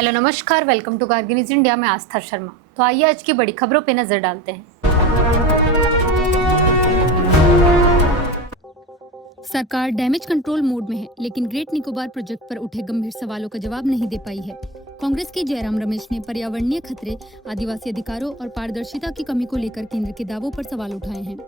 Hello नमस्कार, welcome to Kargil news India में आस्था शर्मा। तो आइए आज की बड़ी खबरों पे नजर डालते हैं। सरकार डैमेज कंट्रोल मोड में है, लेकिन ग्रेट निकोबार प्रोजेक्ट पर उठे गंभीर सवालों का जवाब नहीं दे पाई है। कांग्रेस के जयराम रमेश ने पर्यावरणीय खतरे, आदिवासी अधिकारों और पारदर्शिता की कमी को लेकर केंद्र के दावों पर सवाल उठाए हैं।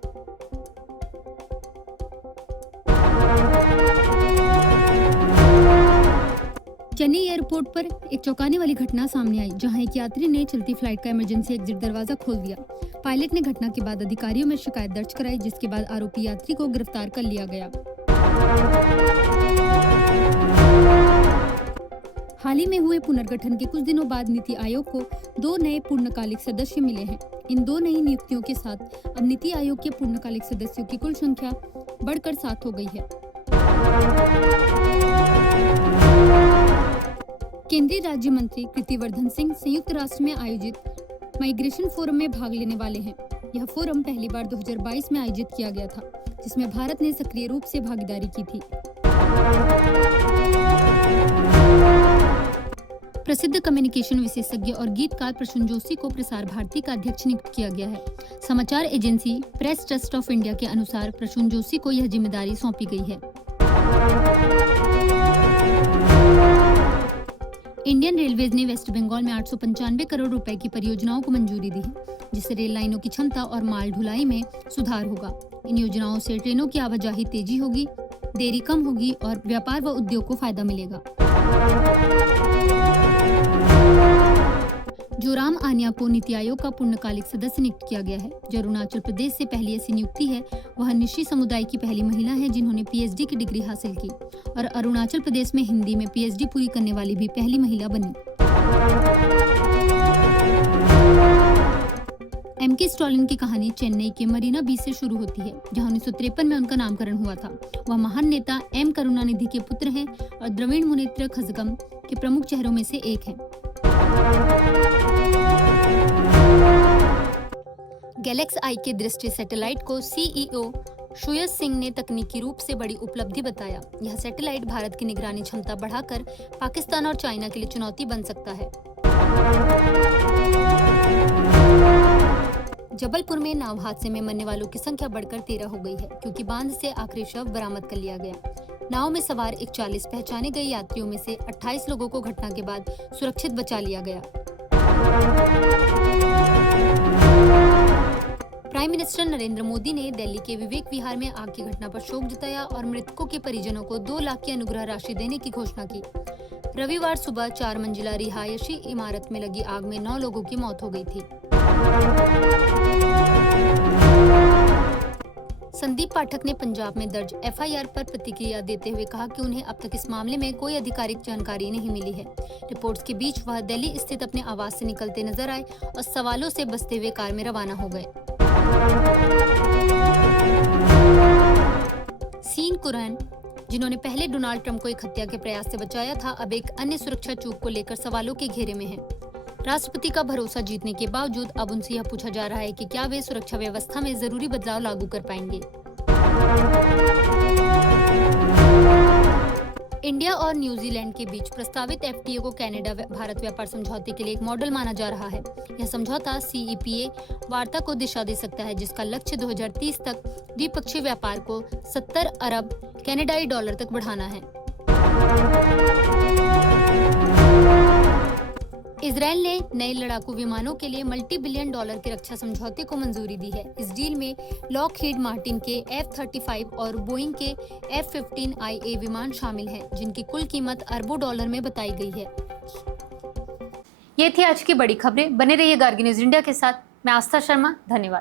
चेन्नई एयरपोर्ट पर एक चौंकाने वाली घटना सामने आई, जहां एक यात्री ने चलती फ्लाइट का इमरजेंसी एग्जिट दरवाजा खोल दिया। पायलट ने घटना के बाद अधिकारियों में शिकायत दर्ज कराई, जिसके बाद आरोपी यात्री को गिरफ्तार कर लिया गया। हाल ही में हुए पुनर्गठन के कुछ दिनों बाद नीति आयोग को 2 नए पूर्णकालिक सदस्य मिले हैं। इन 2 नई नियुक्तियों के साथ अब नीति आयोग के पूर्णकालिक सदस्यों की कुल संख्या बढ़कर 7 हो गई है। केंद्रीय राज्य मंत्री कीर्तिवर्धन सिंह संयुक्त राष्ट्र में आयोजित माइग्रेशन फोरम में भाग लेने वाले हैं। यह फोरम पहली बार 2022 में आयोजित किया गया था, जिसमें भारत ने सक्रिय रूप से भागीदारी की थी। प्रसिद्ध कम्युनिकेशन विशेषज्ञ और गीतकार प्रसून जोशी को प्रसार भारती का अध्यक्ष नियुक्त किया गया है। समाचार agency press trust of India के अनुसार प्रसून जोशी को यह जिम्मेदारी सौंपी गई है। इंडियन रेलवेज ने वेस्ट बंगाल में 895 करोड़ रुपए की परियोजनाओं को मंजूरी दी है, जिससे रेल लाइनों की क्षमता और माल ढुलाई में सुधार होगा। इन योजनाओं से ट्रेनों की आवाजाही तेजी होगी, देरी कम होगी और व्यापार व उद्योग को फायदा मिलेगा। जोराम आनिया को नीति आयोग का पूर्णकालिक सदस्य नियुक्त किया गया है, जो अरुणाचल प्रदेश से पहली ऐसी नियुक्ति है। वह निशी समुदाय की पहली महिला है जिन्होंने पीएचडी की डिग्री हासिल की और अरुणाचल प्रदेश में हिंदी में पीएचडी पूरी करने वाली भी पहली महिला बनी। एमके स्टॉलिन की कहानी चेन्नई के मरीना बीच से शुरू होती है, जहां 1953 में उनका नामकरण हुआ था। वह महान नेता एम करुणानिधि के पुत्र हैं और द्रविड़ मुनेत्र खजगम के प्रमुख चेहरों में से एक हैं। गैलेक्स आई के दृष्टि सैटेलाइट को सीईओ सुयश सिंह ने तकनीकी रूप से बड़ी उपलब्धि बताया। यह सैटेलाइट भारत की निगरानी क्षमता बढ़ाकर पाकिस्तान और चाइना के लिए चुनौती बन सकता है। जबलपुर में नाव हादसे में मरने वालों की संख्या बढ़कर 13 हो गई है, क्योंकि बांध से आखिरी शव बरामद कर लिया गया। नाव में सवार 41 पहचाने गए यात्रियों में से 28 लोगों को घटना के बाद सुरक्षित बचा लिया गया। प्राइम मिनिस्टर नरेंद्र मोदी ने दिल्ली के विवेक विहार में आग की घटना पर शोक जताया और मृतकों के परिजनों को 2 लाख की अनुग्रह राशि देने की घोषणा की। रविवार सुबह 4 मंजिला रिहायशी इमारत में लगी आग में 9 लोगों की मौत हो गई थी। संदीप पाठक ने पंजाब में दर्ज एफआईआर पर प्रतिक्रिया देते हुए कहा कि उन्हें अब तक इस मामले में कोई आधिकारिक जानकारी नहीं मिली है। रिपोर्ट्स के बीच वह दिल्ली स्थित अपने आवास से निकलते नजर आए और सवालों से बचते हुए कार में रवाना हो गए। सीन कुरैन, जिन्होंने पहले डोनाल्ड ट्रंप को एक हत्या के प्रयास से बचाया था, अब एक अन्य सुरक्षा चूक को लेकर सवालों के घेरे में हैं। राष्ट्रपति का भरोसा जीतने के बावजूद अब उनसे यह पूछा जा रहा है कि क्या वे सुरक्षा व्यवस्था में जरूरी बदलाव लागू कर पाएंगे। इंडिया और न्यूजीलैंड के बीच प्रस्तावित एफटीए को कनाडा भारत व्यापार समझौते के लिए एक मॉडल माना जा रहा है। यह समझौता सीईपीए वार्ता को दिशा दे सकता है, जिसका लक्ष्य 2030 तक द्विपक्षीय व्यापार को 70 अरब कनाडाई डॉलर तक बढ़ाना है। इजराइल ने नए लड़ाकू विमानों के लिए मल्टी बिलियन डॉलर के रक्षा समझौते को मंजूरी दी है। इस डील में लॉकहीड मार्टिन के F-35 और बोइंग के F-15IA विमान शामिल हैं, जिनकी कुल कीमत अरबों डॉलर में बताई गई है। ये थी आज की बड़ी खबरें। बने रहिए कारगिल न्यूज़ इंडिया के साथ। मैं आस्था शर्मा, धन्यवाद।